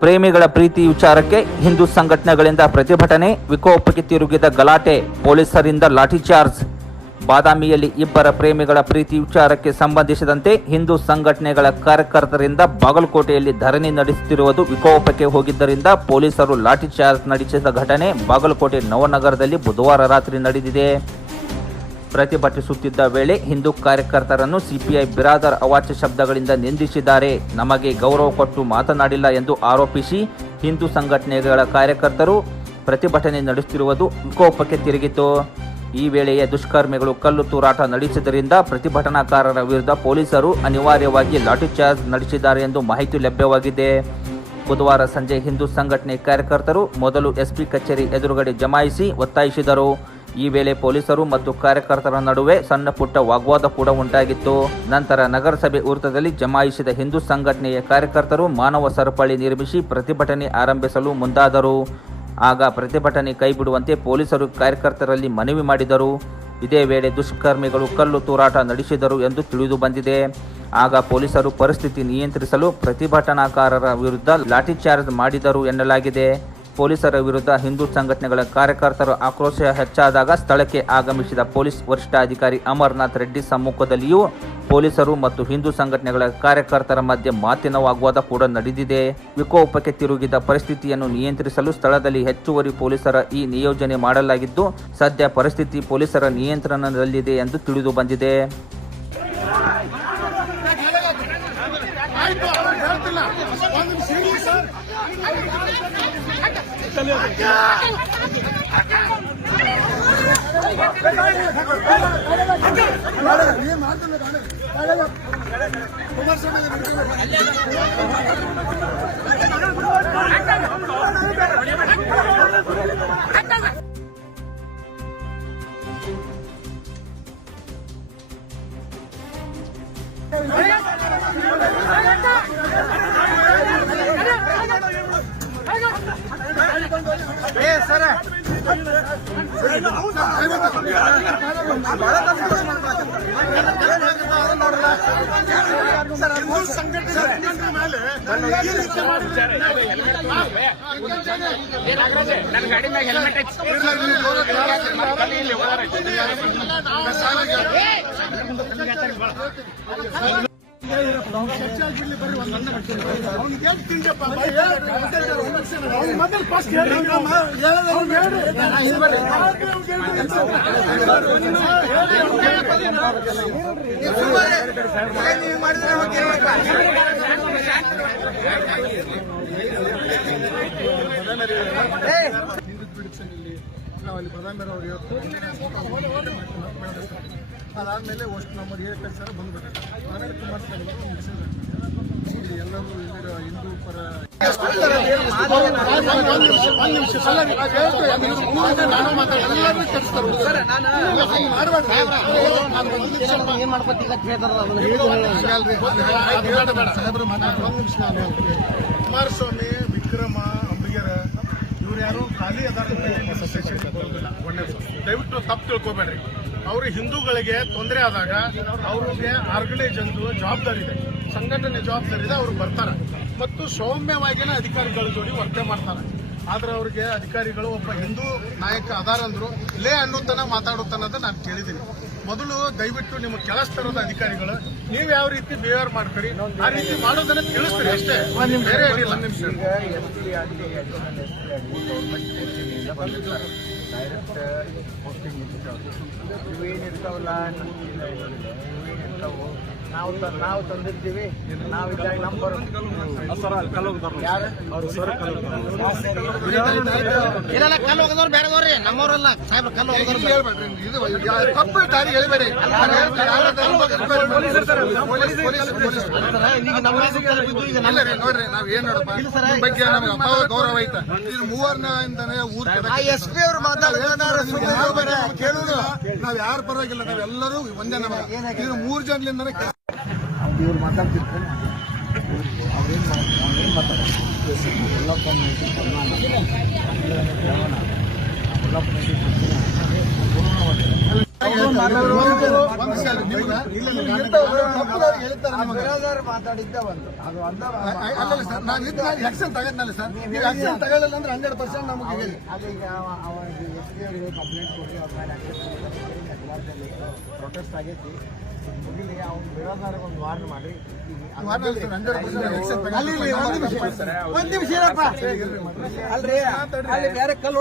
ಪ್ರೇಮಿಗಳ ಪ್ರೀತಿ ವಿಚಾರಕ್ಕೆ ಹಿಂದೂ ಸಂಘಟನೆಗಳಿಂದ ಪ್ರತಿಭಟನೆ, ವಿಕೋಪಕ್ಕೆ ತಿರುಗಿದ ಗಲಾಟೆ, ಪೊಲೀಸರಿಂದ ಲಾಠಿಚಾರ್ಜ್. ಬಾದಾಮಿಯಲ್ಲಿ ಇಬ್ಬರ ಪ್ರೇಮಿಗಳ ಪ್ರೀತಿ ವಿಚಾರಕ್ಕೆ ಸಂಬಂಧಿಸಿದಂತೆ ಹಿಂದೂ ಸಂಘಟನೆಗಳ ಕಾರ್ಯಕರ್ತರಿಂದ ಬಾಗಲಕೋಟೆಯಲ್ಲಿ ಧರಣಿ ನಡೆಸುತ್ತಿರುವುದು ವಿಕೋಪಕ್ಕೆ ಹೋಗಿದ್ದರಿಂದ ಪೊಲೀಸರು ಲಾಠಿಚಾರ್ಜ್ ನಡೆಸಿದ ಘಟನೆ ಬಾಗಲಕೋಟೆ ನವನಗರದಲ್ಲಿ ಬುಧವಾರ ರಾತ್ರಿ ನಡೆದಿದೆ. ಪ್ರತಿಭಟಿಸುತ್ತಿದ್ದ ವೇಳೆ ಹಿಂದೂ ಕಾರ್ಯಕರ್ತರನ್ನು ಸಿಪಿಐ ಬಿರಾದರ್ ಅವಾಚ್ಯ ಶಬ್ದಗಳಿಂದ ನಿಂದಿಸಿದ್ದಾರೆ. ನಮಗೆ ಗೌರವ ಕೊಟ್ಟು ಮಾತನಾಡಿಲ್ಲ ಎಂದು ಆರೋಪಿಸಿ ಹಿಂದೂ ಸಂಘಟನೆಗಳ ಕಾರ್ಯಕರ್ತರು ಪ್ರತಿಭಟನೆ ನಡೆಸುತ್ತಿರುವುದು ವಿಕೋಪಕ್ಕೆ ತಿರುಗಿತು. ಈ ವೇಳೆಯೇ ದುಷ್ಕರ್ಮಿಗಳು ಕಲ್ಲು ತೂರಾಟ ನಡೆಸಿದ್ದರಿಂದ ಪ್ರತಿಭಟನಾಕಾರರ ವಿರುದ್ಧ ಪೊಲೀಸರು ಅನಿವಾರ್ಯವಾಗಿ ಲಾಠಿಚಾರ್ಜ್ ನಡೆಸಿದ್ದಾರೆ ಎಂದು ಮಾಹಿತಿ ಲಭ್ಯವಾಗಿದೆ. ಬುಧವಾರ ಸಂಜೆ ಹಿಂದೂ ಸಂಘಟನೆ ಕಾರ್ಯಕರ್ತರು ಮೊದಲು ಎಸ್ಪಿ ಕಚೇರಿ ಎದುರುಗಡೆ ಜಮಾಯಿಸಿ ಒತ್ತಾಯಿಸಿದರು. ಈ ವೇಳೆ ಪೊಲೀಸರು ಮತ್ತು ಕಾರ್ಯಕರ್ತರ ನಡುವೆ ಸಣ್ಣ ಪುಟ್ಟ ವಾಗ್ವಾದ ಕೂಡ ಉಂಟಾಗಿತ್ತು. ನಂತರ ನಗರಸಭೆ ವೃತ್ತದಲ್ಲಿ ಜಮಾಯಿಸಿದ ಹಿಂದೂ ಸಂಘಟನೆಯ ಕಾರ್ಯಕರ್ತರು ಮಾನವ ಸರಪಳಿ ನಿರ್ಮಿಸಿ ಪ್ರತಿಭಟನೆ ಆರಂಭಿಸಲು ಮುಂದಾದರು. ಆಗ ಪ್ರತಿಭಟನೆ ಕೈಬಿಡುವಂತೆ ಪೊಲೀಸರು ಕಾರ್ಯಕರ್ತರಲ್ಲಿ ಮನವಿ ಮಾಡಿದರು. ಇದೇ ವೇಳೆ ದುಷ್ಕರ್ಮಿಗಳು ಕಲ್ಲು ತೂರಾಟ ನಡೆಸಿದರು ಎಂದು ತಿಳಿದು ಬಂದಿದೆ. ಆಗ ಪೊಲೀಸರು ಪರಿಸ್ಥಿತಿ ನಿಯಂತ್ರಿಸಲು ಪ್ರತಿಭಟನಾಕಾರರ ವಿರುದ್ಧ ಲಾಠಿಚಾರ್ಜ್ ಮಾಡಿದರು ಎನ್ನಲಾಗಿದೆ. ಪೊಲೀಸರ ವಿರುದ್ಧ ಹಿಂದೂ ಸಂಘಟನೆಗಳ ಕಾರ್ಯಕರ್ತರು ಆಕ್ರೋಶ ಹೆಚ್ಚಾದಾಗ ಸ್ಥಳಕ್ಕೆ ಆಗಮಿಸಿದ ಪೊಲೀಸ್ ವರಿಷ್ಠಾಧಿಕಾರಿ ಅಮರ್ನಾಥ್ ರೆಡ್ಡಿ ಸಮ್ಮುಖದಲ್ಲಿಯೂ ಪೊಲೀಸರು ಮತ್ತು ಹಿಂದೂ ಸಂಘಟನೆಗಳ ಕಾರ್ಯಕರ್ತರ ಮಧ್ಯೆ ಮಾತಿನ ವಾಗ್ವಾದ ಕೂಡ ನಡೆದಿದೆ. ವಿಕೋಪಕ್ಕೆ ತಿರುಗಿದ ಪರಿಸ್ಥಿತಿಯನ್ನು ನಿಯಂತ್ರಿಸಲು ಸ್ಥಳದಲ್ಲಿ ಹೆಚ್ಚುವರಿ ಪೊಲೀಸರ ಈ ನಿಯೋಜನೆ ಮಾಡಲಾಗಿದ್ದು, ಸದ್ಯ ಪರಿಸ್ಥಿತಿ ಪೊಲೀಸರ ನಿಯಂತ್ರಣದಲ್ಲಿದೆ ಎಂದು ತಿಳಿದು ಬಂದಿದೆ. ಆಯ್ತು ಅವ್ರು ಹೇಳ್ತಿಲ್ಲ. ಒಂದು ನಿಮಿಷ ಇರಿ ಸರ್. ನೀನ್ ಮಾಡ್ತಿಲ್ಲ ಕುಮಾರಸ್ವಾಮಿ ಹಿಂದೂ ಸಂಘಟನೆ ಮೇಲೆ ಈ ರೀತಿ ಮಾಡಿದ್ರೆ ನನ್ನ ಗಾಡಿ ಮ್ಯಾಗ ಹೆಲ್ಮೆಟ್ ಅವ್ನಿಗೆ ಹಿಂದೂ ಬಿಡಿಸಲ್ಲಿ ನಾವು ಅಲ್ಲಿ ಅವರು ಅದಾದಮೇಲೆ ಒಷ್ಟು ನಮ್ಮ ಏಳು ಕೆಲಸ ಬಂದ್ಬಿಟ್ಟು ಆಮೇಲೆ ಕುಮಾರಸ್ವಾಮಿ ಅವರು ಮುಗಿಸಿದ್ರು. ಎಲ್ಲರೂ ಇಲ್ಲಿರೋ ಹಿಂದೂ ಪರ. ಕುಮಾರಸ್ವಾಮಿ ವಿಕ್ರಮ ಅಂಬಿಗರ ಇವ್ರು ಯಾರು ಖಾಲಿ ಅದಾರ ದಯವಿಟ್ಟು ತಪ್ಪು ತಿಳ್ಕೊಬೇಡ್ರಿ. ಅವರು ಹಿಂದೂಗಳಿಗೆ ತೊಂದರೆ ಆದಾಗ ಅವ್ರಿಗೆ ಆರ್ಗನೈಸ್ ಜವಾಬ್ದಾರಿ ಇದೆ. ಸಂಘಟನೆ ಜವಾಬ್ದಾರಿ ಇದೆ, ಅವ್ರು ಬರ್ತಾರೆ. ಮತ್ತು ಸೌಮ್ಯವಾಗಿನೇ ಅಧಿಕಾರಿಗಳ ಜೋಡಿ ವರ್ತನೆ ಮಾಡ್ತಾರೆ. ಆದ್ರೆ ಅವ್ರಿಗೆ ಅಧಿಕಾರಿಗಳು ಒಬ್ಬ ಹಿಂದೂ ನಾಯಕ ಅದಾರಂದ್ರು ಲೇ ಅನ್ನೋತನ ಅಂತ ನಾನು ಕೇಳಿದ್ದೀನಿ. ಮೊದಲು ದಯವಿಟ್ಟು ನಿಮ್ಮ ಕೆಲಸದ ಅಧಿಕಾರಿಗಳು ನೀವು ಯಾವ ರೀತಿ ಬಿಹೇವಿಯರ್ ಮಾಡ್ತೀರಿ ಆ ರೀತಿ ಮಾಡೋದನ್ನ ತಿಳಿಸ್ತೀರಿ ಅಷ್ಟೇ. ಬೇರೆ ಏನಿಲ್ಲ. ಡೈರೆಕ್ಟ್ ಪೋಸ್ಟಿಂಗ್ ಇವೇನಿರ್ತಾವು ನಾವು ತ- ನಾವು ತಂದಿರ್ತೀವಿ. ನಾವು ಇದ್ದಾಗ ನಂಬರ್ ಯಾರು? ಇಲ್ಲ ಕಲ್ಲು ಹೋಗದವ್ರು ಬೇರೆದವ್ರಿ ನಮ್ಮವ್ರಲ್ಲ. ಸಾಹೇಬ್ರ ಕಲ್ಲು ಹೋಗದವ್ರು ತಪ್ಪು ದಾರಿ ಹೇಳಿಬೇಡಿ. ನಮ್ಮ ನೋಡ್ರಿ ನಾವ್ ಏನ್ ಬಗ್ಗೆ ನಮ್ಗೆ ಗೌರವ ಐತ. ಇದು ಊರ್ ಎಸ್ ಪಿ ಅವ್ರು ಮಾತಾಡ್ತಾರೆ ಕೇಳುದು ನಾವ್ ಯಾರ ಪರವಾಗಿಲ್ಲ ನಾವೆಲ್ಲರೂ ಒಂದೇ ನಮಗ. ಇದು ಮೂರ್ ಜನಲಿಂದನೇ ಇವ್ರು ಮಾತಾಡ್ತಿರ್ತಾರೆ. ಅವ್ರೇನು ಅವ್ರೇನು ಸನ್ಮಾನ. ಮಾತಾಡಿದ್ದ ಒಂದು. ಅದು ಸರ್ ನಾನು ಇದು ಆಕ್ಷನ್ ತಗೊಂಡ್ನಲ್ಲ ಸರ್. ನೀವು ಆಕ್ಷನ್ ತಗೊಳ್ಳಲ್ಲ ಅಂದ್ರೆ ಹಂಡ್ರೆಡ್ ಪರ್ಸೆಂಟ್ ನಮಗೆ ಎಸ್ ಪಿ ಅವರಿಗೆ ಕಂಪ್ಲೇಂಟ್ ಕೊಡಿ ಅವ್ರ ಮೇಲೆ ಆಕ್ಷನ್ ಪ್ರೊಟೆಸ್ಟ್ ಆಗೈತಿ ಮುಗಿಲಿ ಅವ್ನು ಬಿಡೋದಾರ ಒಂದು ವಾರ್ನ್ ಇಲ್ಲಿ ಒಂದು ನಿಮಿಷ. ಅಲ್ರಿ ಅಲ್ಲಿ ಬೇರೆ ಕಲ್ಲು